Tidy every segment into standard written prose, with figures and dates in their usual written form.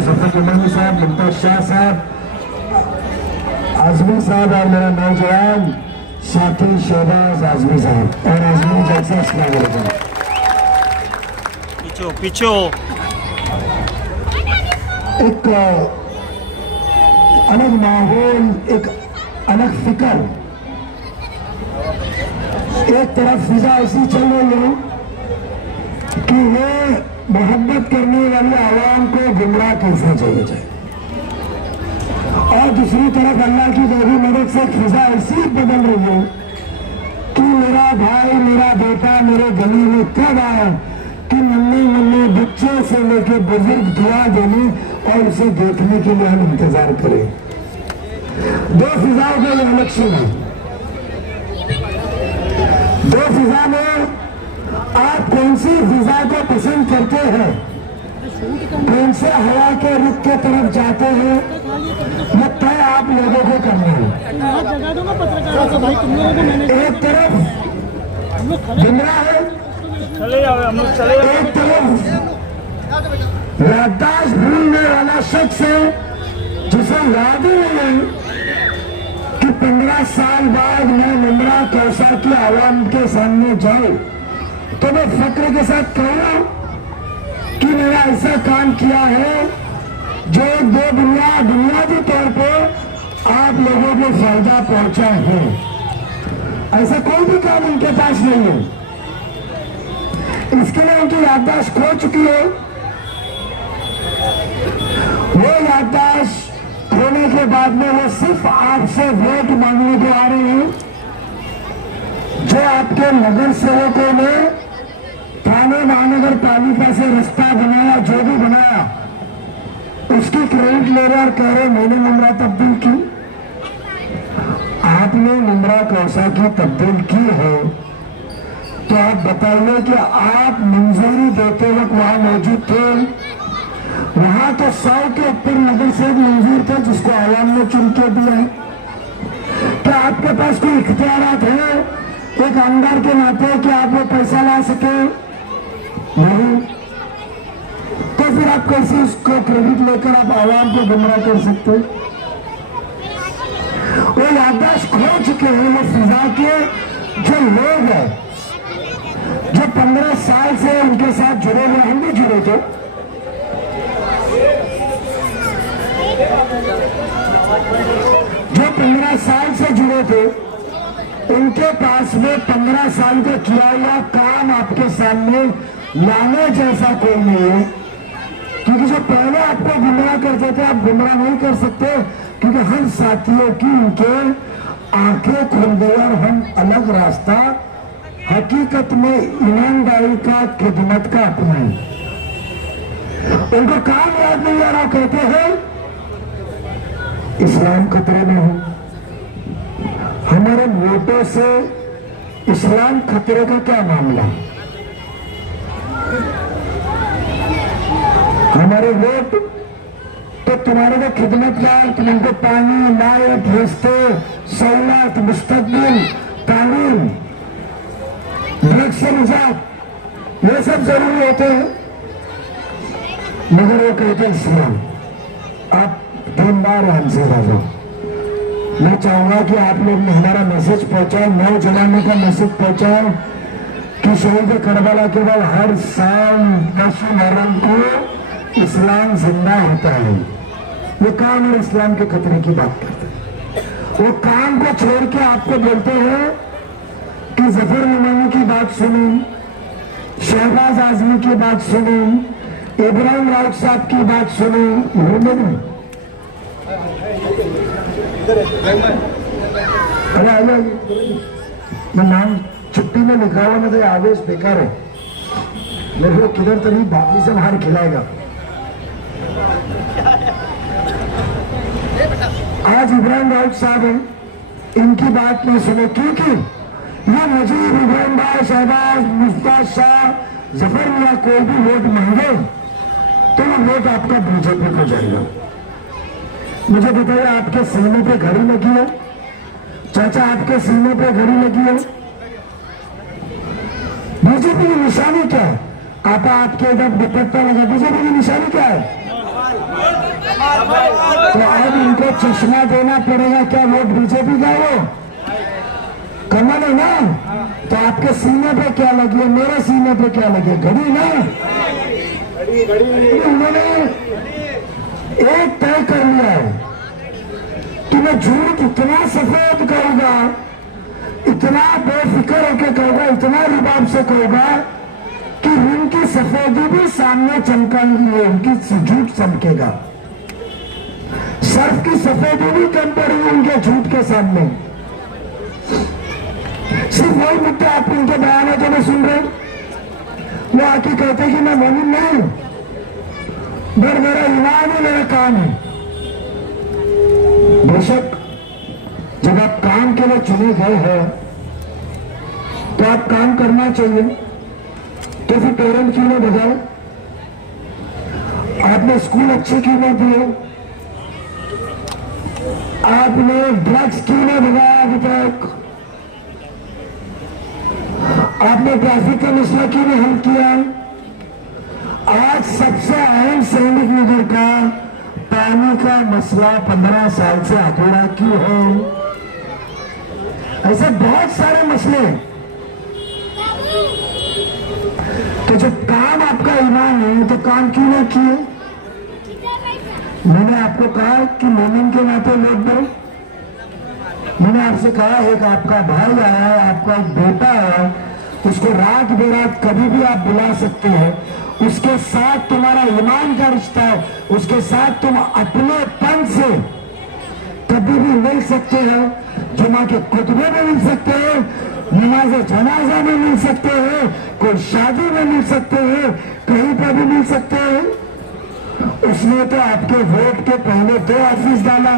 सफर इमामी साहब, मुमताज शाह साहब, आजमी साहब और मेरा नौजवान साथी शहबाज आजमी साहब और आजमी जलसा अस्सलाम पीछो पीछो। एक अलग माहौल, एक अलग फिक्र, एक तरफ फिजा ऐसी चल रही है कि वो मोहब्बत करने वाली आवाम को गुमराह कैसे चले जाए, और दूसरी तरफ अल्लाह की गहरी मदद से फिजा ऐसी बदल रही है कि मेरा भाई, मेरा बेटा मेरे गली में कब आया कि नन्हे बच्चे से लेकर बुजुर्ग दुआ देने और उसे देखने के लिए हम इंतजार करें। दो फिजाओं का ये इलेक्शन है। दो फिजा में आप कौन सी फिजा को पसंद करते हैं, कौन से हवा के रुख के तरफ जाते हैं, ये तय आप लोगों को करना है। एक तरफ गुमराह है, एक तरफ याददाश्त भूलने वाला शख्स है जिसे याद ही नहीं है कि 15 साल बाद मैं मुमरा कौसा की आवाम के सामने जाऊं तो मैं फक्र के साथ कहूं कि मैंने ऐसा काम किया है जो दो बुनियादी तौर पर आप लोगों को फायदा पहुंचा है। ऐसा कोई भी काम उनके पास नहीं है, इसके लिए उनकी याददाश्त खो चुकी है। वो याददाश्त खोने के बाद में वो सिर्फ आपसे वोट मांगने को आ रहे हैं। जो आपके नगर सेवकों ने थाने महानगर पालिका से रास्ता बनाया, जो भी बनाया, उसकी क्रेडिट ले रहे और कह रहे मैंने मुमरा तब्दील की। आपने मुमरा कौसा की तब्दील की है तो आप बताइए कि आप मंजूरी देते वक्त वहां मौजूद थे? वहां तो 100 के ऊपर नगर से मंजूर थे जिसको आवाम ने चुन के दिया है। क्या आपके पास कोई इख्तियारात है एक आमदार के नाते कि आप वो पैसा ला सके? नहीं। तो फिर आप कैसे उसको क्रेडिट लेकर आप आवाम को गुमराह कर सकते? वो याददाश्त खो चुके हैं वो फिजा के जो लोग हैं, जो 15 साल से उनके साथ जुड़े हुए, हम भी जुड़े थे। जो 15 साल से जुड़े थे उनके पास में 15 साल का किया हुआ काम आपके सामने लाने जैसा कोई नहीं है, क्योंकि जो पहले आपको गुमराह करते थे आप गुमराह नहीं कर सकते, क्योंकि हर साथियों की उनके आंखें खुल गई और हम alग रास्ता हकीकत में ईमानदारी का, खिदमत का अपनाएं। उनको काम याद नहीं आ रहा, कहते हैं इस्लाम खतरे में हो। हमारे वोटों से इस्लाम खतरे का क्या मामला? हमारे वोट तो तुम्हारे को खिदमत लाए, तुमको पानी, लाइट, रास्ते, सहूलत, मुस्तकबिल, तालीम, ड्रग से निजात, ये सब जरूरी होते हैं, मगर वो कहते इस्लाम। आप दीनदार हमसे राजो, मैं चाहूंगा कि आप लोग ने हमारा मैसेज पहुंचाओ, नौजवानों का मैसेज पहुंचाओ कि शहीद करबला के बाद हर साल 10 मुहर्रम को इस्लाम जिंदा होता है। वो काम और इस्लाम के खतरे की बात करते हैं। वो काम को छोड़ के आपको बोलते हैं कि जफर इमामी की बात सुनी, शहबाज आजमी की बात सुनी, इब्राहिम राउत साहब की बात सुनी। अरे आइए, मैं नाम छुट्टी में लिखा हुआ, मेरे आवेश बेकार है, मेरे को किधर तो नहीं बाकी से बाहर खिलाएगा। आज इब्राहिम राउत साहब हैं, इनकी बात नहीं सुने, क्योंकि ये नजीब, इब्राहिम भाई, शहबाज, मुमताज शाह, जफर मियां कोई भी वोट मांगे तो वो वोट आपका बीजेपी को जाएगा। मुझे बताइए, आपके सीने पे घड़ी लगी है? चाचा, आपके सीने पे घड़ी लगी है? बीजेपी की निशानी क्या है? आपा आपके इधर दुपट्टा लगा, बीजेपी की निशानी क्या है? तो अब इनको चश्मा देना पड़ेगा क्या? वोट बीजेपी का वो कमल है ना, तो आपके सीने पे क्या लगी है, मेरे सीने पे क्या लगी है? घड़ी ना। उन्होंने एक तय कर लिया है कि मैं झूठ इतना सफेद कहूंगा, इतना बेफिक्र होकर कहूंगा, इतना रुबाब से कहूंगा कि उनकी सफेदी भी सामने चमकाएंगी, उनकी झूठ चमकेगा। सर्फ की सफेदी भी कम पड़ेगी उनके झूठ के सामने। सिर्फ वही मुद्दे आप उनके बयान है जो मैं सुन रहे, वो आके कहते कि मैं मोमिन नहीं, पर मेरा ईमान है, मेरा काम है। बेशक जब आप काम के लिए चुने गए हैं तो आप काम करना चाहिए, तो फिर पेरेंट क्यों नहीं भगाए? आपने स्कूल अच्छे क्यों नहीं दिए? आपने ड्रग्स क्यों नहीं भगाया अभी तक? आपने ट्रैफिक का मसला क्यों नहीं हल किया? आज सबसे अहम सैनिक नगर का पानी का मसला 15 साल से अधूरा क्यों है? ऐसे बहुत सारे मसले। तो जब काम आपका ईमान है तो काम क्यों नहीं किए? मैंने आपको कहा कि मोमिन के नाते वोट दो। मैंने आपसे कहा है कि आपका भाई आया है, आपका एक बेटा है, उसको रात बेरात कभी भी आप बुला सकते हैं, उसके साथ तुम्हारा ईमान का रिश्ता है, उसके साथ तुम अपने पन से कभी भी मिल सकते हो, जुमा के खुतबे में मिल सकते हो, नमाज जनाजा में मिल सकते हो, कोई शादी में मिल सकते हो, कहीं पर भी मिल सकते हो। उसने तो आपके वोट के पहले 2 ऑफिस डाला,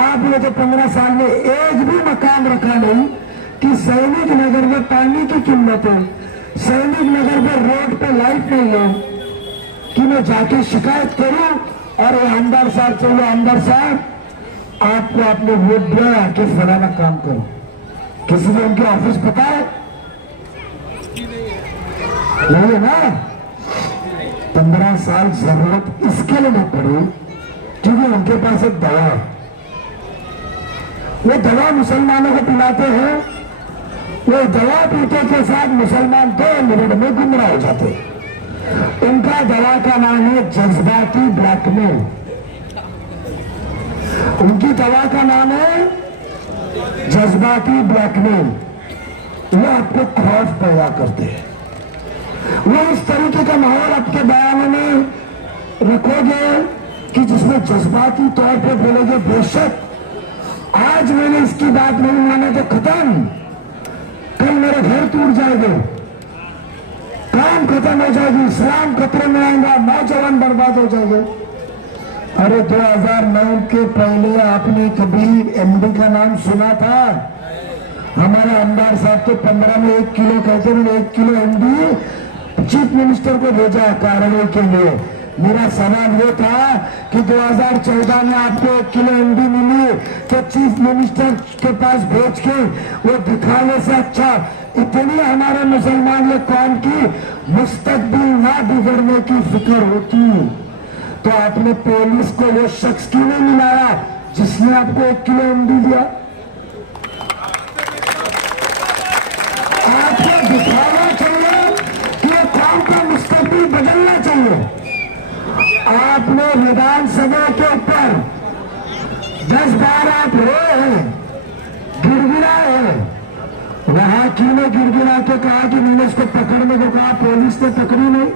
आपने तो 15 साल में एक भी मकान रखा नहीं कि सैनिक नगर में पानी की कीमत है, सैनिक नगर में रोड पे लाइट नहीं है, कि मैं जाके शिकायत करूं और ये आमदार साहब चलो आमदार साहब आपको आपने वोट दिया, आके फलाना काम करो। किसी ने उनके ऑफिस पता है? नहीं है ना। 15 साल जरूरत इसके लिए नहीं पड़ी क्योंकि उनके पास एक दवा है, वो दवा मुसलमानों को पिलाते हैं, वो दवा पीते के साथ मुसलमान 2 मिनट में गुमराह हो जाते हैं। उनका दवा का नाम है जज्बाती ब्लैकमेल। उनकी दवा का नाम है जज्बाती ब्लैकमेल। वो आपको खौफ पैदा करते हैं, वो इस तरीके का माहौल आपके बयानों में रखोगे कि जिसमें जज्बाती तौर पर बोलोगे बेशक आज मैंने इसकी बात नहीं माने तो खत्म, कल मेरे घर टूट जाएंगे, काम खत्म हो जाएगी, इस्लाम खतरे में आएगा, नौजवान बर्बाद हो जाएंगे। अरे 2009 के पहले आपने कभी एमडी का नाम सुना था? हमारे आमदार साहब तो 15 में 1 किलो कहते हैं, 1 किलो एमडी चीफ मिनिस्टर को भेजा कार्रवाई के लिए। मेरा सवाल ये था कि 2014 में आपको 1 किलो एमडी मिली तो चीफ मिनिस्टर के पास भेज के वो दिखाने से अच्छा इतनी हमारे मुसलमान लोग कौम की मुस्तकबिल ना बिगड़ने की फिक्र होती तो आपने पुलिस को वो शख्स क्यों नहीं मिलाया जिसने आपको 1 किलो एमडी दिया? आपको दिखाना चाहिए कि ये कौम का मुस्तकबिल बदलना चाहिए। आपने विधानसभा के ऊपर 10 बार आप रोए हैं, गिड़गिड़ाए हैं, वहां क्यों ने गिड़गिड़ा के कहा कि मैंने इसको पकड़ने को कहा, पुलिस ने पकड़ी नहीं?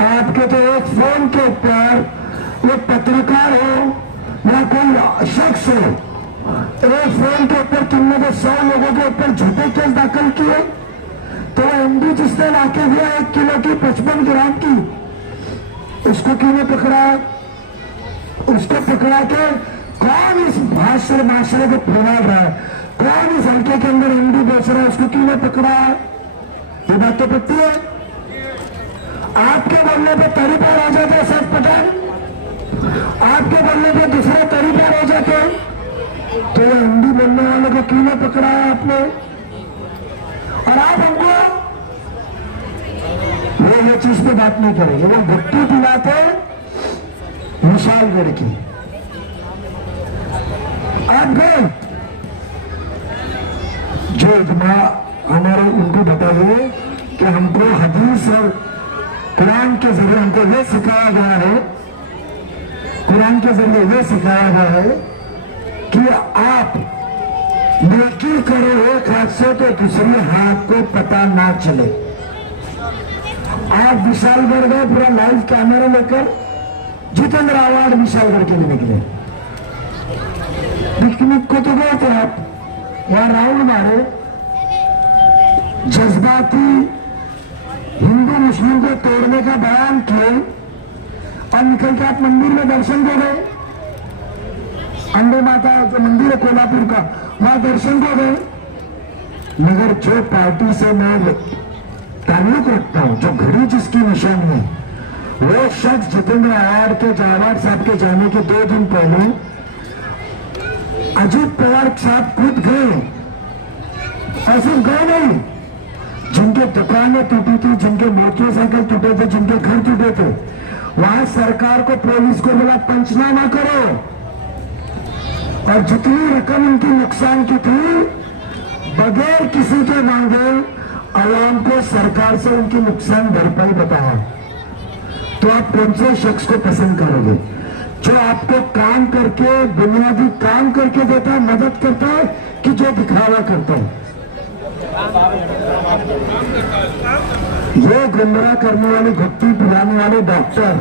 आपके तो एक फोन के ऊपर वो पत्रकार हो या कोई शख्स हो, एक फोन के ऊपर तुमने तो 100 लोगों के ऊपर झूठे केस दाखिल किए, तो एमडी जिसने लाके दिया 1 किलो की 55 ग्राम की, उसको क्यों नहीं पकड़ा? उसको पकड़ा के कौन इस माशरे को फैला रहा है, कौन इस हल्के के अंदर एमडी बेच रहा है, उसको क्यों नहीं पकड़ा? ये बात तो पट्टी है। आपके बोलने पे तरीपार हो जाते सैफ पठान, आपके बोलने पे दूसरे तरीपार हो जाते, तो ये हिंदी बोलने वाले को क्यों नहीं पकड़ा है आपने? और आप हमको वो चीज पे बात नहीं करेंगे। वो भट्टी पिलाते विशालगढ़ की। आप गए जो इतना हमारे उनको बताइए कि हमको हदीस और कुरान के जरिए हमको ये सिखाया गया है, कुरान के जरिए ये सिखाया गया है कि आप नेकी करो एक हाथ से तो दूसरे हाथ को पता ना चले। आप विशालगढ़ गए पूरा लाइव कैमरा लेकर, जितेंद्र अवार्ड विशालगढ़ के लिए निकले। पिकनिक को तो गए थे आप, वहां राउंड मारे, जज्बाती हिंदू मुस्लिम को तोड़ने का बयान किए और निकल के आप मंदिर में दर्शन को गए। अंबे माता जो मंदिर है कोल्हापुर का, वहां दर्शन को गए। मगर जो पार्टी से मैं ताल्लुक रखता हूं, जो घड़ी जिसकी निशानी है, वो शख्स जितेंद्र अवार्ड के जावाड़ साहब के जाने के 2 दिन पहले अजीत पवार साहब खुद गए और सिर्फ गए नहीं, जिनके दुकानें टूटी थी, जिनके मोटरसाइकिल टूटे थे, जिनके घर टूटे थे, वहां सरकार को पुलिस को बोला पंचनामा करो और जितनी रकम उनकी नुकसान की थी बगैर किसी के मांगे आवाम को सरकार से उनकी नुकसान भरपाई बताया। तो आप कौन से शख्स को पसंद करोगे जो आपको काम करके बुनियादी काम करके देता है, मदद करता है, कि जो दिखावा करता है? ये गुमराह करने वाले, घुट्टी पिलाने वाले डॉक्टर,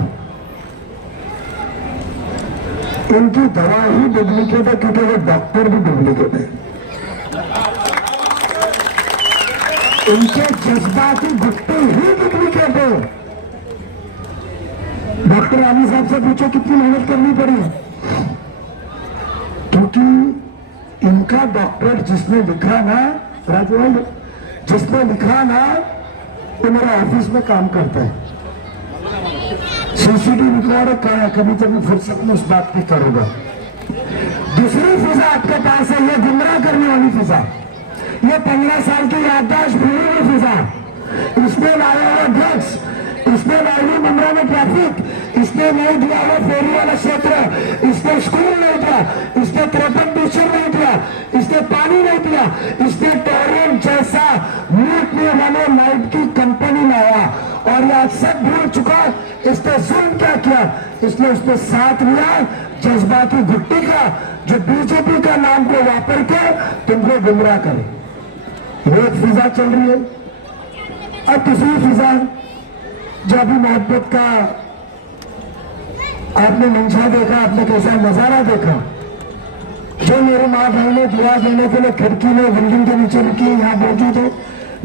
इनकी दवा ही डुप्लीकेट है क्योंकि वो डॉक्टर भी डुप्लीकेट है। इनके जज्बाती गुट्टे ही डुप्लीकेट है। डॉक्टर आली साहब से पूछो कितनी मेहनत करनी पड़ी, क्योंकि इनका डॉक्टर जिसने लिखा ना, राजवाल जिसने लिखा ना, तो मेरा ऑफिस में काम करता है, सीसीटीवी रिकॉर्ड का, कभी कभी फुर्सत में उस बात की करूंगा। दूसरी फिजा आपके पास है, ये गुमराह करने वाली फिजा, ये 15 साल की याददाश्त भूली हुई फिजा, इसने लाया हुआ ड्रग्स, इसने लाई हुई मुंबई में ट्रैफिक, इसने नहीं दिया हुआ फेरी वाला क्षेत्र, इसने स्कूल नहीं दिया, इसने 53 टीचर नहीं दिया, इसने पानी नहीं दिया, इसने टोरियम जैसा लूटने वाले लाइट की कंपनी लाया और ये आज सब भूल चुका। इसने जुल्म क्या किया, इसने उसने साथ लिया जज्बाती घुट्टी का, जो बीजेपी का नाम को वापर के तुमको गुमराह करे। एक फिजा चल रही है। अब दूसरी फिजा जो अभी मोहब्बत का आपने मंशा देखा, आपने कैसा नजारा देखा, जो मेरे माँ बहन ने दुआ देने के लिए खिड़की में बिल्डिंग के नीचे रुकी, यहाँ मौजूद है,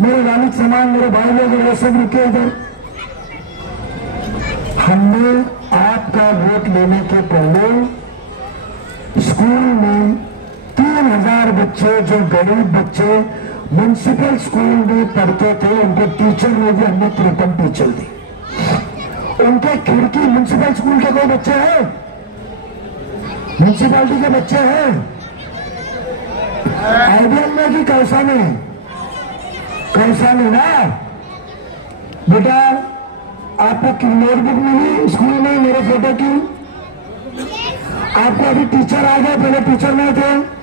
मेरे वालिद समान मेरे भाई लोग वो सब रुके इधर। हमने आपका वोट लेने के पहले स्कूल में 3000 बच्चे, जो गरीब बच्चे म्युनिसिपल स्कूल में पढ़ते थे, उनको टीचर में भी हमने 53 टीचर दी। उनके खिड़की, म्युनिसिपल स्कूल के कोई बच्चे हैं, म्युनिसिपालिटी के बच्चे हैं, आईडीएल में कि कौसा में? कौसा में ना बेटा, आपको नोटबुक मिली स्कूल में मेरे फोटो की? आपको अभी टीचर आ गए, पहले टीचर नहीं थे।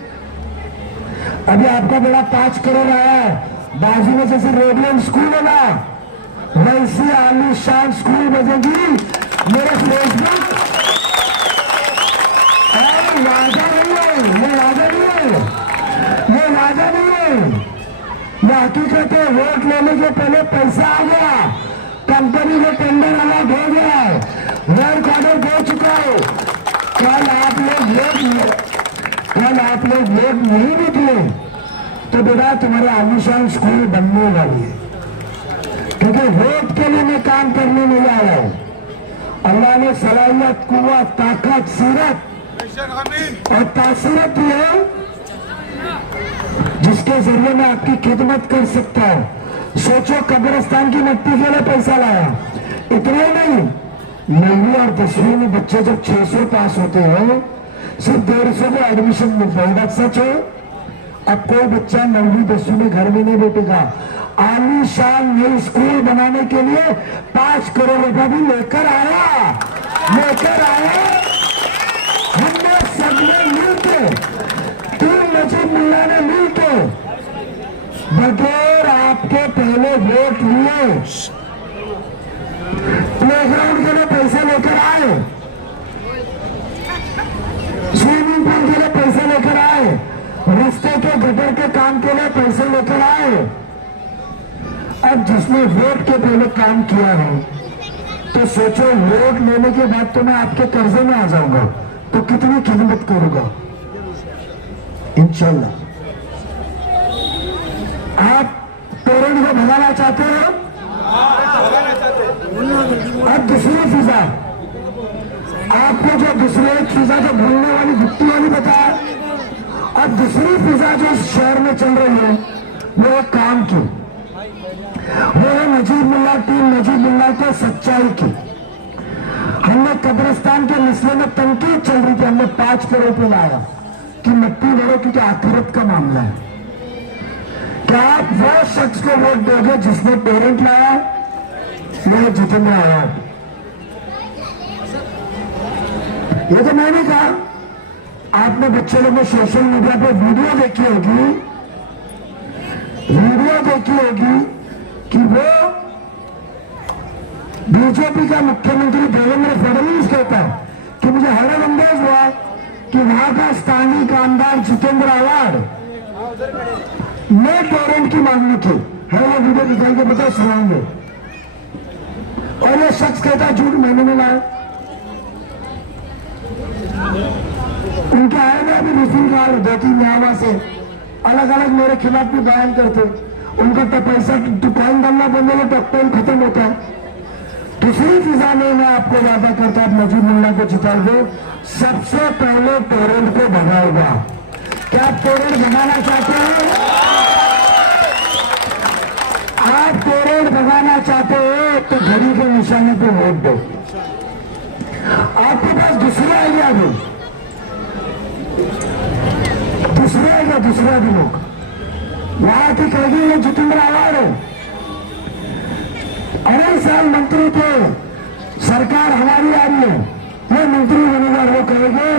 अभी आपका बेटा 5 करोड़ आया है, बाजू में जैसे रेडियन स्कूल है ना, वैसी आलीशान स्कूल बजेगी मेरे फेसबुक। वादा नहीं है, ये वादा नहीं है, ये वादा नहीं है, ये हकीकत है। वोट लेने के पहले पैसा आ गया, कंपनी में टेंडर अलग हो गया है, वर्क ऑर्डर दे चुका है। कल आप लोग वोट नहीं भी दिए तो बेटा तुम्हारे आलीशान स्कूल बनने वाली है, क्योंकि वोट के लिए मैं काम करने नहीं आया हूं। अल्लाह ने सलाहियत, कुव्वत, ताकत, सीरत और तासीरत दी है, जिसके जरिए मैं आपकी खिदमत कर सकता हूं। सोचो, कब्रिस्तान की मिट्टी के लिए पैसा लाया, इतना ही नहीं, 9वीं और 10वीं में बच्चे जब 600 पास होते हैं, सिर्फ 150 में एडमिशन मिलता है। बात सच है। अब कोई बच्चा 9वीं 10वीं में घर में नहीं बैठेगा, आलीशान नई स्कूल बनाने के लिए 5 करोड़ रुपया भी लेकर आया। लेकर आए हमने सबने मिलकर, तीन नजीब मुल्ला ने मिलकर बगैर आपके पहले वोट लिए प्लेग्राउंड के लिए पैसे लेकर आए, स्विमिंग पूल के लिए पैसे लेकर आए, रास्ते के गटर के काम के लिए पैसे लेकर आए। अब जिसने वोट के पहले काम किया है तो सोचो वोट लेने के बाद तो मैं आपके कर्जे में आ जाऊंगा तो कितनी खिदमत करूंगा इंशाल्लाह। आप पेरेंट को भगाना चाहते हो? अब दूसरी फिजा, आपको जो दूसरे फिजा जो भूलने वाली गुप्ती वाली बताया, अब दूसरी फिजा जो शहर में चल रही है वो एक काम की, वो है नजीब मुल्ला टीम नजीब मुल्ला के सच्चाई की। हमने कब्रिस्तान के मसले में तनकीद चल रही थी, हमने 5 करोड़ पे लाया कि मिट्टी भरो क्योंकि आखिरत का मामला है। क्या आप वो शख्स को वोट दोगे जिसने पेरेंट लाया या जितने आया? ये तो मैंने कहा, आपने बच्चे लोग ने सोशल मीडिया पे वीडियो देखी होगी कि वो बीजेपी का मुख्यमंत्री देवेंद्र फडणवीस कहता है कि मुझे हैरतअंदाज हुआ कि वहां का स्थानीय कामदार जितेंद्र आवाड़ ने पेरेंट की मांगनी की है, वो वीडियो दिखाई के बता सुनाएंगे। और ये शख्स कहता है झूठ मैंने नहीं लाया। उनके आए हुए अभी रिफिल कार्ड 2-3 न्यायावा से अलग अलग मेरे खिलाफ भी बयान करते, उनका तो पैसा दुकान डालना बंद हो तो टॉकटाइम खत्म होता है। दूसरी फिजा में मैं आपको वादा करता हूं नजीब मुल्ला को जिताओगे, सबसे पहले पेरेंट को भगाएगा। क्या आप पेरेंट भगाना चाहते हैं? आप पेरेंट भगाना चाहते हो तो घड़ी के निशाने पे वोट दो। आपके पास दूसरा आइडिया भी, दूसरा भी लोग वहां की कहेगी ये जितेंद्र आवाड़ है, 2.5 साल मंत्री थे, सरकार हमारी आ रही है, ये मंत्री बनेगा। वो कहेंगे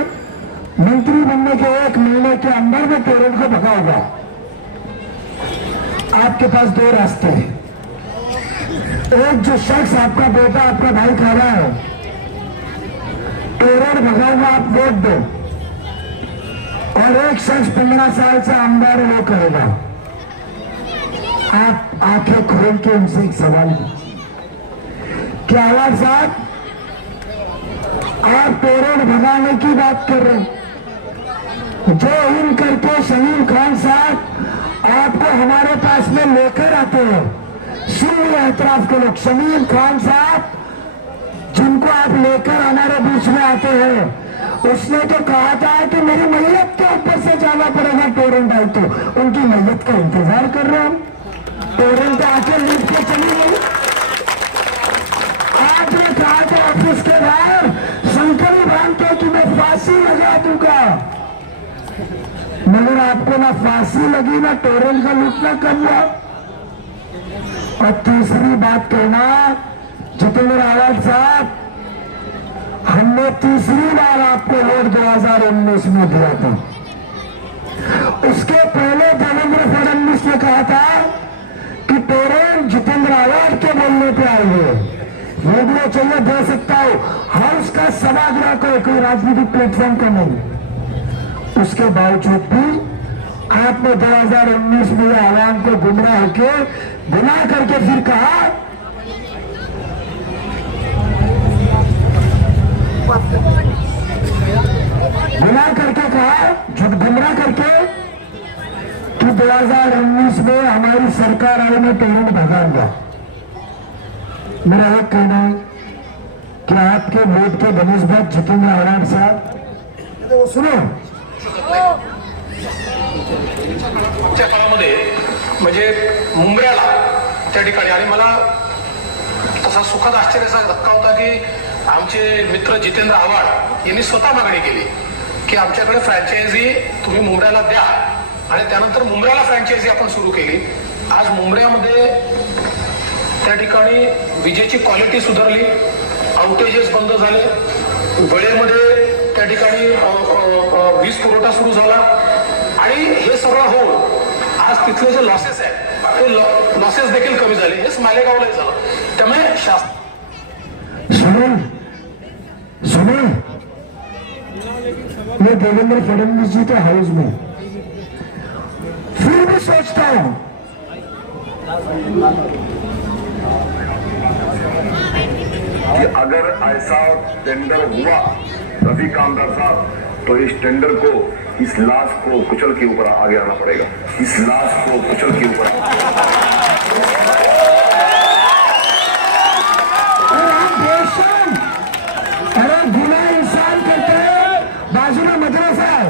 मंत्री बनने के 1 महीने के अंदर में पेरेंट को भगाओगा। आपके पास 2 रास्ते हैं, एक जो शख्स आपका बेटा आपका भाई खा रहा है, पेरेंट भगाओगा आप वोट दो, और एक शख्स 15 साल से आमदार है वो कहेगा। आप आंखें खोल के उनसे एक सवाल कीजिए कि आवाज साहब आप पेरेंट भगाने की बात कर रहे हैं, जो इन करके शमीम खान साहब आपको हमारे पास में लेकर आते हैं, सुन्नी एतराफ के लोग, शमीम खान साहब जिनको आप लेकर हमारे बीच में आते हैं, उसने तो कहा था कि मेरी मैयत के ऊपर से जाना पड़ेगा पेरेंट आई, तो उनकी मैयत का इंतजार कर रहा हूं। पेरेंट आके लिख के चली गई। आपने कहा था ऑफिस के बाहर शंकरी बांध के कि मैं फांसी लगा दूंगा, मगर आपको ना फांसी लगी ना पेरेंट का लूटना कम हुआ। और तीसरी बात कहना जितेंद्र आवाड़ साहब, हमने तीसरी बार आपको वोट 2019 में दिया था, उसके पहले देवेंद्र फडणवीस ने कहा था कि पेरेंट जितेंद्र आवाड़ के बोलने पे आएंगे। वीडियो चाहिए दे सकता हूं, हाउस का सभागृह को, कोई राजनीतिक प्लेटफॉर्म का नहीं। उसके बावजूद भी आपने 2019 में आवाम को गुमराह करके फिर कहा गुमराह करके कि 2019 में हमारी सरकार आई, मैं पेरेंट भगाऊंगा। मेरा एक कहना है कि आपके वोट के बनिस्बत जितेंद्र आवाड़ साहब सुनो, आमच्या काळामध्ये म्हणजे मुंबऱ्याला त्या ठिकाणी, आणि मला तसा सुखद आश्चर्याचा धक्का होता की आमचे मित्र जितेंद्र आव्हाड यांनी स्वतः मागणी केली की आमच्याकडे फ्रँचायझी तुम्ही मुंबऱ्याला द्या, आणि त्यानंतर मुंबऱ्याला फ्रँचायझी आपण सुरू केली। आज मुंबऱ्यामध्ये त्या ठिकाणी विजेची क्वालिटी सुधारली, आउटेजेस बंद झाले, वेळेमध्ये त्या ठिकाणी वीज पुरवठा सुरू झाला आणि हे सगळं होऊन आज तिथले जे लॉसेस आहेत ते लॉसेस देखील कमी झाले. हेच मालेगावलाही झालं. त्यामुळे सुनो, मैं देवेंद्र फडणवीस जी के हाउस में फिर भी सोचता हूं कि अगर ऐसा टेंडर हुआ रवि कामदार साहब, तो इस टेंडर को, इस लाश को कुचल के ऊपर आगे आना पड़ेगा. इस लाश को कुचल के ऊपर गुनाह इंसान करते हैं, बाजू में मदरसा है,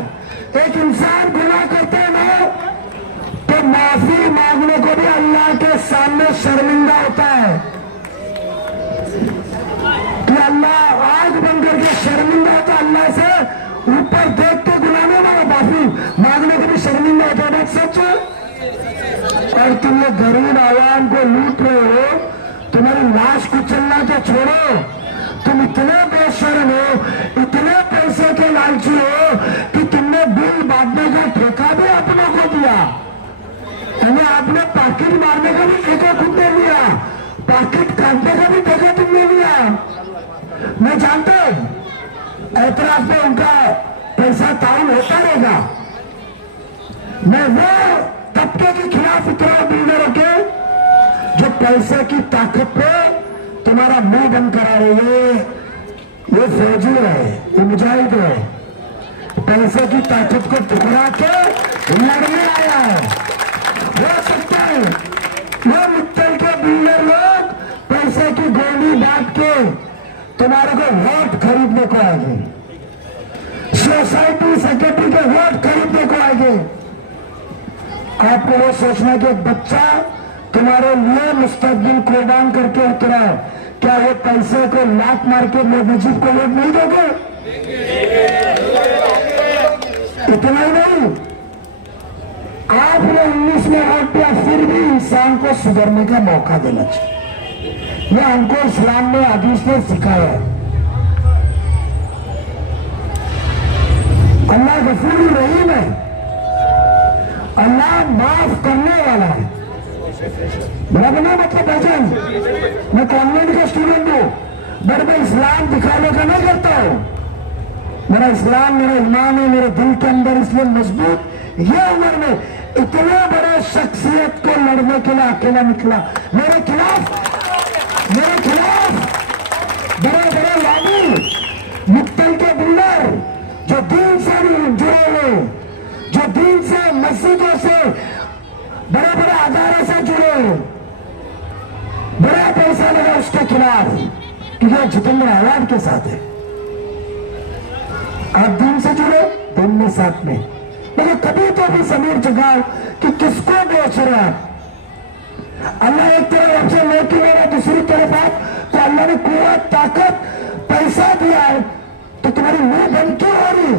एक इंसान गुनाह करते हैं ना तो माफी मांगने को भी अल्लाह के सामने शर्मिंदा होता है कि अल्लाह आग बंद करके शर्मिंदा होता है अल्लाह से, ऊपर देख के गुनाह नहीं मांगा, माफी मांगने को भी शर्मिंदा होता है. सच है. और तुम ये गरीब आवाम को लूट रहे हो, तुम्हारी लाश कुचलना तो छोड़ो, तुम इतने बेशर्म हो, इतने पैसे के लालची हो कि तुमने बिल बांटने का ठेका भी अपनों को दिया, यानी आपने पॉकेट मारने का भी ठेका खुद ने लिया, पॉकेट काटने का भी ठेका तुमने लिया. मैं जानता हूं एतराफ में उनका पैसा ताउन होता रहेगा. मैं वो तबके के खिलाफ उतरा बिल्डरों के जो पैसे की ताकत पे तुम्हारा मुंह बंद करा रहे हैं. ये फौजी है, ये मुजाहिद है, पैसे की ताकत को टुकरा के लड़ने आया है. हो सकता है ये मित्तल के बिल्डर लोग पैसे की गोली बांट के तुम्हारे को वोट खरीदने को आएंगे, सोसाइटी सेक्रेटरी के वोट खरीदने को आएंगे. आपको वो सोचना कि एक बच्चा तुम्हारे लिए मुस्तकबिल कुर्बान करके उतरा है, क्या वो पैसे को लात मार के मुजीब को वोट नहीं दोगे? इतना ही नहीं, आपने 19 में वोट दिया, फिर भी इंसान को सुधरने का मौका देना चाहिए. यह हमको इस्लाम में हदीस ने सिखाया है. अल्लाह गफूर रहीम है, अल्लाह माफ करने वाला है. बराबर ना, मतलब भाईजान मैं कॉन्वेंट का स्टूडेंट हूं, बट मैं इस्लाम दिखाने का नहीं करता हूं. मेरा इस्लाम, मेरा ईमान है मेरे दिल के अंदर, इसलिए मजबूत. ये उम्र में इतने बड़े शख्सियत को लड़ने के लिए अकेला निकला. मेरे खिलाफ बड़े बड़े लॉबी, मुक्तल के बिल्डर जो दीन से जुड़े हुए, जो दीन से, मस्जिदों से, बड़े बड़े अदारे से जुड़े, बड़ा पैसा लगा उसके खिलाफ, क्योंकि जितेंद्र आवाड के साथ है. आप दिन से जुड़े, दिन में साथ में, लेकिन कभी तो भी समीर जगाओ कि किसको बेच रहे हैं. अल्लाह एक तरफ आपसे लेके दे रहा, दूसरी तरफ आप, तो अल्लाह ने कुव्वत, ताकत, पैसा दिया है, तो तुम्हारी मुंह बंद क्यों हो रही?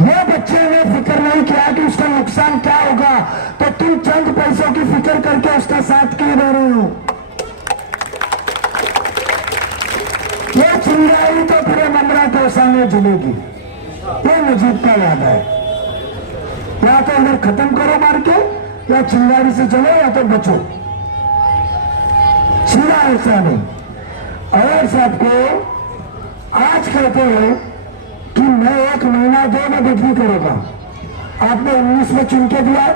ये बच्चे ने फिक्र नहीं किया कि उसका नुकसान क्या होगा, तो तुम चंद पैसों की फिक्र करके उसका साथ क्यों दे रहे हो? ये चिंगारी तो पूरे ममरा कोसा में जलेगी. ये मुजीब का याद है. या तो इधर खत्म करो मार के, या चिंगारी से चलो, या तो बचो. सीधा ऐसा नहीं. और सबको आज कहते हो कि मैं 1 महीना 2 में बिक्री करूंगा. आपने 19 में चुन के दिया,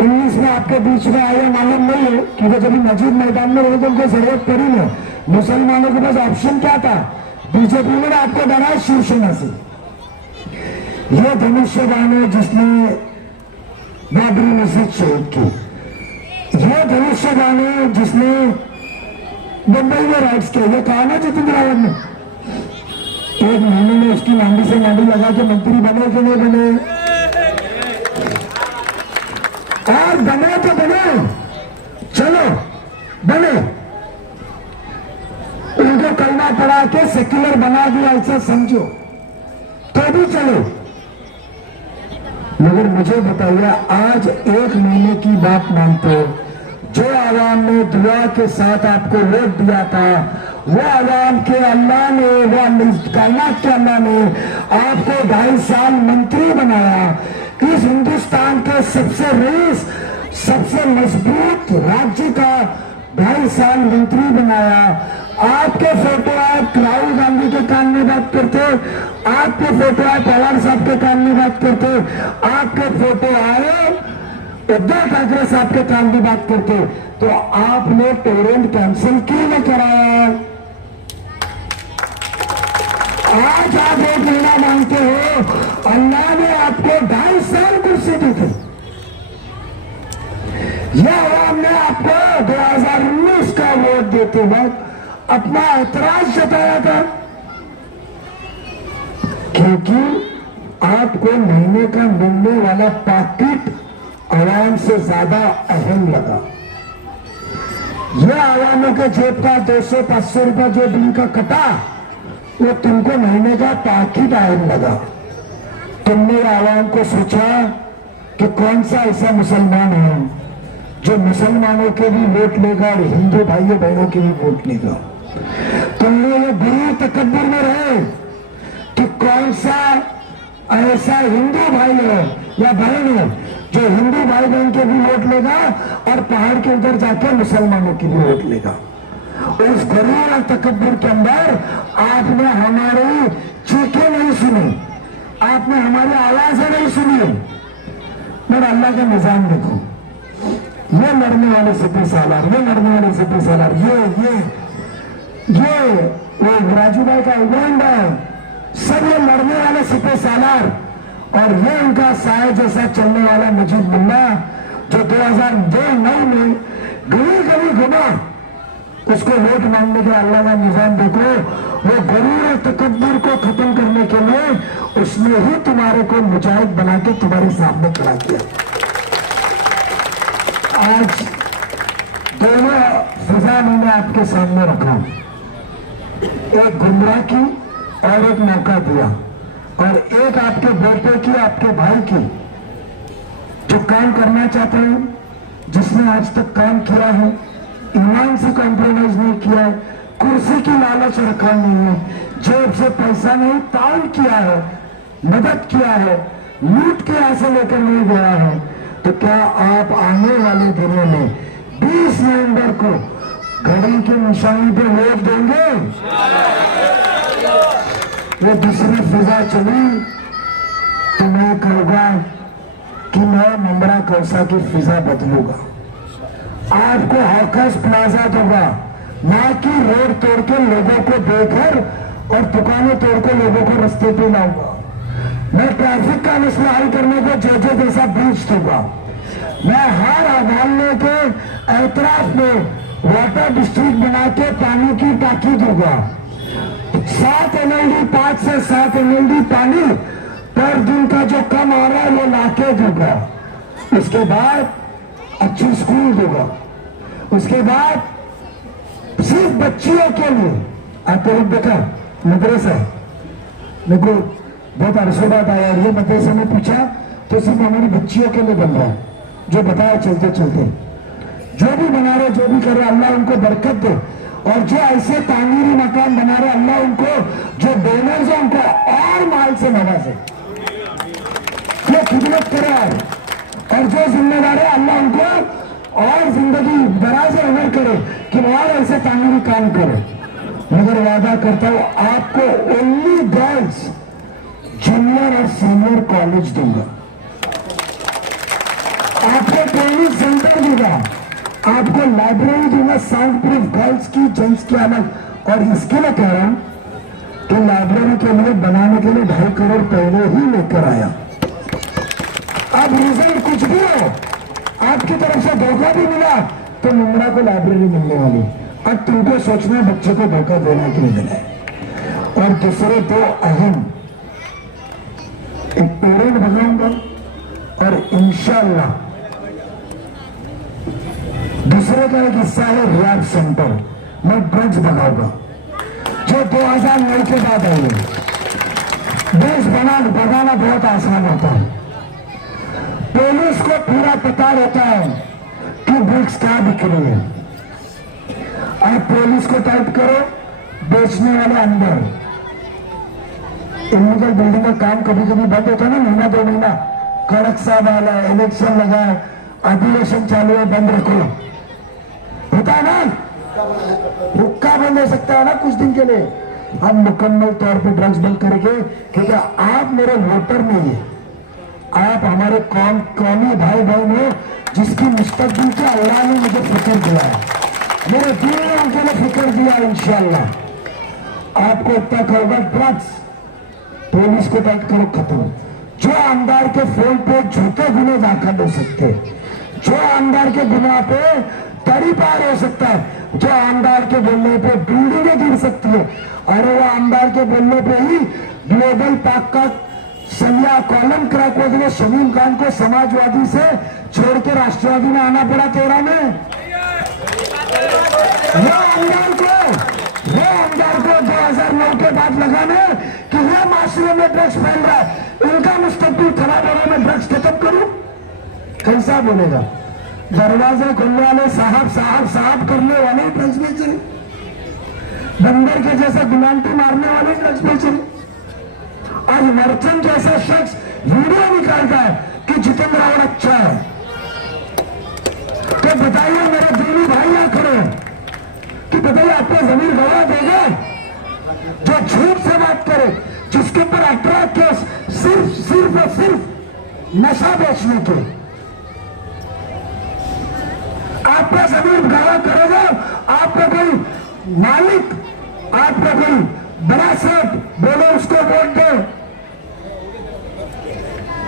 19 में आपके बीच में आए, मालूम नहीं है कि वो जब मस्जिद मैदान में रहे तो उनको जरूरत पड़ी नहीं. मुसलमानों के पास ऑप्शन क्या था? बीजेपी ने आपको डरा शिवसेना से. ये धनुष्यबाण है जिसने बाबरी मस्जिद शहीद की. ये धनुष्यबाण है जिसने मुंबई में राइट्स किए. ये कहा ना जितेंद्र आवाड ने, 1 महीने में उसकी नांडी से नांडी लगा के मंत्री बने कि नहीं बने, और बने तो बने, चलो बने. उनको कलमा पढ़ा के सेक्युलर बना दिया ऐसा समझो तो भी चलो. मगर मुझे बताइए, आज 1 महीने की बात मानते हो जो आवाम ने दुआ के साथ आपको वोट दिया था, वो आवाम के अल्लाह ने, वो कायनात के अल्लाह ने आपको 2.5 साल मंत्री बनाया। इस हिंदुस्तान के सबसे रईस, सबसे मजबूत राज्य का 2.5 साल मंत्री बनाया। आपके फोटो आप राहुल गांधी के कान में बात करते, आपके फोटो आप पवार साहब के कान में बात करते, आपके फोटो आए उद्धव ठाकरे साहब के कान में बात करते, तो आपने टोरेंट कैंसिल क्यों नहीं कराया? आज आप एक महीना मांगते हो, अल्लाह ने आपको 2.5 साल कुर्सी दी थी। यह आवाम ने आपको 2019 का वोट देते वक्त अपना ऐतराज जताया था, क्योंकि आपको महीने का मिलने वाला पैकेट आवाम से ज्यादा अहम लगा। यह आवामों के जेब का 200-500 रुपया जो बिल का कटा, वो तुमको महीने का पैकेट अहम लगा। तुमने आवाम को सोचा कि कौन सा ऐसा मुसलमान है जो मुसलमानों के भी वोट लेगा और हिंदू भाइयों बहनों के भी वोट लेगा। तुमने ये बुरी तकब्बुर में रहे कि कौन सा ऐसा हिंदू भाई है या बहन है जो हिंदू भाई बहन के भी वोट लेगा और पहाड़ के उधर जाकर मुसलमानों की भी वोट लेगा। उस गरूर और तकब्बुर के अंदर आपने हमारी चीखें नहीं सुनी, आपने हमारी आवाजें नहीं सुनी। मेरा अल्लाह का निजाम देखो, ये लड़ने वाले सिपह सालार, ये लड़ने वाले सिपह सालार, ये वो राजू भाई का इवेंट है, सब ये लड़ने वाले सिपह सालार, और ये उनका साय जैसा चलने वाला मुजीब मुल्ला जो 2009 में गली घुमा, उसको वोट मांगने के अल्लाह का निजाम देखो। वो गरूर और तकब्बुर को खत्म करने के लिए उसने ही तुम्हारे को मुजाहिद बना के तुम्हारे सामने खड़ा किया। आज दोनों सजा मैंने आपके सामने रखा, एक गुमराह की और एक मौका दिया, और एक आपके बेटे की, आपके भाई की, जो काम करना चाहते हैं, जिसने आज तक काम किया है, ईमान से कॉम्प्रोमाइज नहीं किया है, कुर्सी की लालच रखा नहीं है, जेब से पैसा नहीं ताउन किया है, मदद किया है, लूट के ऐसे लेकर नहीं गया है, तो क्या आप आने वाले दिनों में 20 नवंबर को घड़ी की निशानी पे वोट देंगे? वो दूसरी फिजा चली तो मैं कहूंगा कि मैं मुमरा कौसा की फिजा बदलूंगा। आपको हॉकर्स प्लाजा दूंगा, ना कि रोड तोड़ के लोगों को देकर और दुकानें तोड़ के लोगों को रास्ते पे लाऊंगा। मैं ट्रैफिक का मसला हल करने को जो जैसा ब्रिज दूंगा। मैं हर अदालत के एतराफ में वाटर डिस्ट्रिक्ट बना के पानी की टाकी दूंगा। 7 MLD 5 से 7 MLD पानी पर दिन का जो कम आ रहा है वो लाके दूंगा। उसके बाद अच्छी स्कूल दूंगा। उसके बाद सिर्फ बच्चियों के लिए आपको देखा मदरसा, मेरे को बहुत अरसों बाद आया, ये मदरसे में पूछा तो सिर्फ हमारी बच्चियों के लिए बन रहा है, जो बताया चलते चलते, जो भी बना रहे, जो भी कर रहे, अल्लाह उनको बरकत दे, और जो ऐसे तामीरी मकान बना रहे, अल्लाह उनको, जो डोनर्स है उनको और माल से नवाजे, जो खिदमत करे, और जो जिम्मेदार है अल्लाह उनको और जिंदगी दराज अमर करे कि और ऐसे तामीरी काम करे। मगर वादा करता हूं आपको ओनली गर्ल्स जूनियर और सीनियर कॉलेज दूंगा, आपको ट्रेनिंग सेंटर दूंगा, आपको लाइब्रेरी दूंगा, साउंड प्रूफ गर्ल्स की, जेंट्स की अलग। और इसके लिए कह रहा हूं कि लाइब्रेरी के लिए बनाने के लिए 2.5 करोड़ पहले ही लेकर आया। अब रिजल्ट कुछ भी हो, आपकी तरफ से धोखा भी मिला तो मुमरा को लाइब्रेरी मिलने वाली। अब तुमको सोचना बच्चे को धोखा देना कि नहीं देना है। और दूसरे 2 अहम, एक पेरेंट बनाऊंगा और इंशाल्लाह दूसरे का एक हिस्सा है रियाब सेंटर, मैं ड्रग्स भगाऊंगा जो 2009 के बाद आई है। देश भगाना बहुत आसान होता है, पुलिस को पूरा पता रहता है कि ड्रग्स क्या बिक रही है। आप पुलिस को टाइट करो, बेचने वाले अंदर। इलीगल बिल्डिंग का काम कभी कभी बंद होता है ना, महीना 2 महीना, कड़क साहब वाला इलेक्शन लगा, अधिवेशन चालू है, बंद रखो, होता है ना, हुक्का बंद हो सकता है ना कुछ दिन के लिए। हम मुकम्मल तौर पे ड्रग्स बंद करेंगे, क्योंकि आप मेरे वोटर नहीं है, आप हमारे कौमी भाई बहन हो, जिसकी मुस्तकबिल के अल्लाह ने मुझे फिक्र दिया है, मेरे दिलों के लिए फिक्र दिया। इंशाअल्लाह आपको इतना कहोगा, ड्रग्स पुलिस को टाइट करो, खत्म। जो आमदार के फोन पे झूठे गुने दाखिल हो सकते, जो आमदार के गुनाह पे तरी पार हो सकता है, जो आमदार के बोलने पे बिल्डिंगें गिर सकती है, अरे वो आमदार के बोलने पे ही ग्लोबल पाक का सैया कॉलम क्रैक हो गया। शमीम खान को समाजवादी से छोड़ के राष्ट्रवादी में आना पड़ा 13 में। वो आमदार को 2009 के बाद लगाने कि ये माशरे में ड्रग्स फैल रहा है, उनका मुस्तकबिल खराब होने में ड्रग्स खत्म करूं, कैसा बोलेगा? दरवाजे खुलने वाले साहब साहब साहब करने वाले ड्रग्स बेच रहे, बंदर के जैसे गुलांटी मारने वाले ड्रग्स बेच रहे। आज मर्चेंट जैसा शख्स वीडियो निकालता है कि जितेंद्र रावत अच्छा है, तो बताइए मेरे दिल्ली भाई यहाँ खड़े कि बताइए आपका जमीन गवाह देगा जो झूठ से बात करे, जिसके ऊपर 18 केस सिर्फ नशा बेचने के। आपका जमीन गवाह करेगा? आपका कोई मालिक, आपका कोई बड़ा सेठ बोलो उसको वोट दो,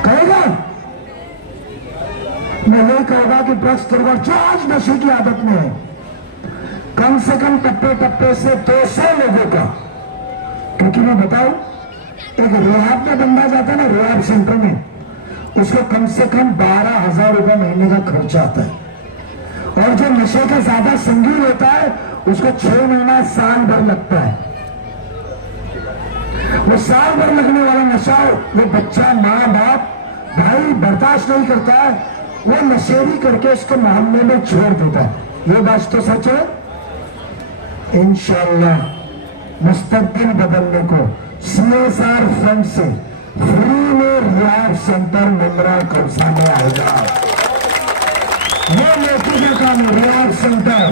कहेगा? मैं यही कहूंगा कि ड्रग्स तस्कर जो आज नशे की आदत में है, कम से कम टप्पे टप्पे से 200 लोगों का, क्योंकि मैं बताऊं, एक रिहाब में बंदा जाता है ना, रिहाब सेंटर में, उसको कम से कम 12,000 रुपए महीने का खर्चा आता है। और जो नशे का ज्यादा संगीन होता है उसको 6 महीना साल भर लगता है। वो साल भर लगने वाला नशा वो बच्चा, माँ बाप, भाई बर्दाश्त नहीं करता है, वो नशेरी करके उसको मोहल्ले में छोड़ देता है। ये बात तो सच है। इंशाअल्लाह मुस्तकबिल बदलने को CSR फंड से फ्री में रिहाब सेंटर मुंद्रा कब्जा में आएगा। ये मोदी का काम है, रिहाब सेंटर।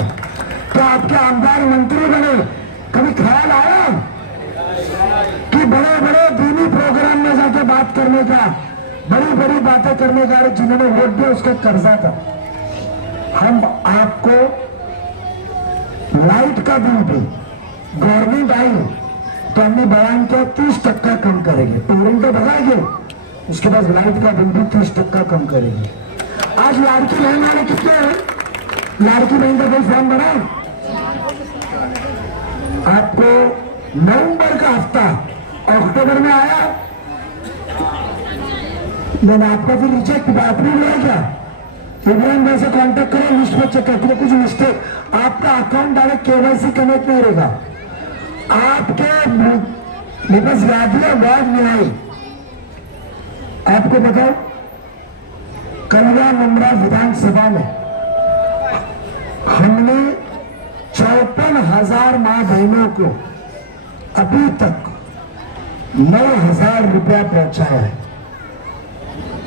तो आपके आमदार मंत्री बने, कभी ख्याल आया कि बड़े बड़े दीनी प्रोग्राम में जाके बात करने का, बड़ी बड़ी बातें करने का, जिन्होंने वोट दिया उसका कर्जा था। हम आपको लाइट का बिल भी गवर्नमेंट आई तो हमने बयान किया 30% कम करेंगे, टोरेंट तो बढ़ाएंगे, उसके बाद लाइट का बिल भी 30% कम करेंगे। आज लाड़की बहन वाले कितने हैं? लाड़की बहन का कोई फॉर्म बना? आपको नवंबर का हफ्ता अक्टूबर में आया, मैंने आपका फिर रिजेक्ट अप्रूव हुआ क्या? इब्राहिम भाई से कांटेक्ट करें, लिस्ट में चेक करते कुछ मिस्टेक, आपका अकाउंट डायरेक्ट KYC कनेक्ट नहीं रहेगा। आपके बस यादियां वार्ड में आई। आपको बताओ, कलिया मुंद्रा विधानसभा में हमने 54,000 मां बहनों को अभी तक 9,000 रुपया पहुंचाया है।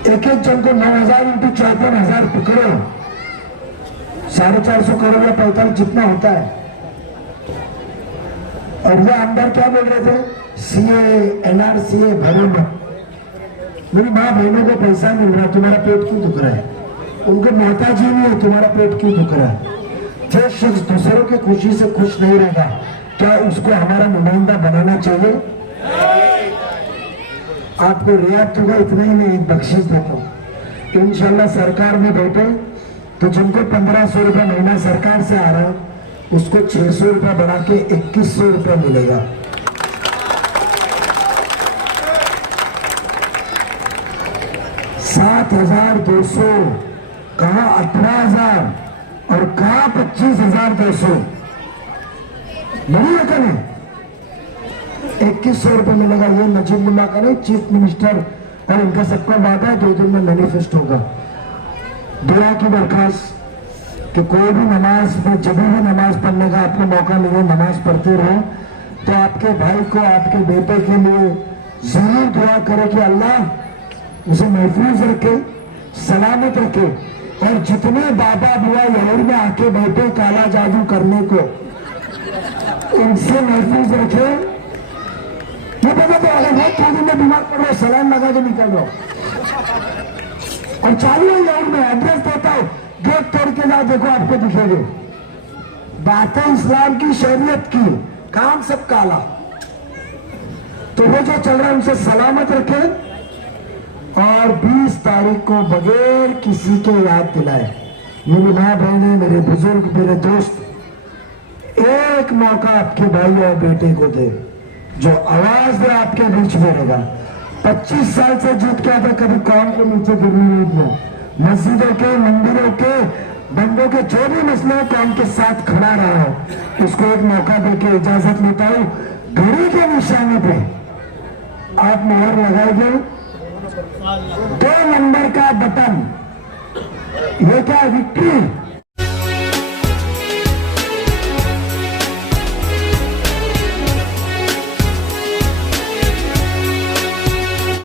एक एक जन को 9,000 इंटू 54,000 पकड़ो, 450 करोड़ या 45 जितना होता है। और ये आमदार क्या बोल रहे थे? CA NRCA भरो मत। मेरी माँ बहनों को पैसा मिल रहा है, तुम्हारा पेट क्यों दुख रहा है? उनको मोहताजी नहीं है, तुम्हारा पेट क्यों दुख रहा है? जो शख्स दूसरों की खुशी से खुश नहीं रहेगा, क्या उसको हमारा नुमाइंदा बनाना चाहिए? आपको रियायत होगा, इतना ही नहीं, बख्शिश देता हूँ। इंशाल्लाह सरकार में बैठे तो जिनको 1500 रुपया महीना सरकार से आ रहा है, उसको 600 रुपया बढ़ा के 2100 रुपया मिलेगा। $7,200, कहा 18,000 और कहा 25,200, बड़ी रकम है। 2100 रुपये मिलेगा। ये नजीब मुल्ला का नहीं, चीफ मिनिस्टर और इनका सबका वादा है 2 दिन में मैनिफेस्ट होगा। दुआ की दरखास्त कि कोई भी नमाज में जब भी नमाज पढ़ने का आपको मौका मिले नमाज पढ़ते रहो, तो आपके भाई को आपके बेटे के लिए जरूर दुआ करें कि अल्लाह उसे महफूज रखे, सलामत रखे, और जितने बाबा बुआ लहर में आके बैठे काला जादू करने को, उनसे महफूज रखे। ये पता तो अगर बहुत थोड़ी में बीमार पड़ रहे सलाम लगा के निकल रहा और चालू है लहर में एड्रेस देता हूं, गेट तोड़ के जाओ, देखो आपको दिखेंगे। बातें इस्लाम की, शरीयत की, काम सब काला। तो वो जो चल रहा है उनसे सलामत रखे, और 20 तारीख को बगैर किसी के याद दिलाए, मेरी माँ बहने, मेरे बुजुर्ग, मेरे दोस्त, एक मौका आपके भाई और बेटे को दे जो आवाज दे आपके बीच में रहेगा। 25 साल से जीत के आता, कभी काम को नीचे गिरने नहीं, मस्जिदों के, मंदिरों के, बंदों के जो भी मसले हैं कौम के साथ खड़ा रहा हो। इसको एक मौका देके इजाजत लेता हूं। घड़ी के निशाने पे आप मोहर लगाएंगे, 2 नंबर का बटन, ये क्या विक्ट्री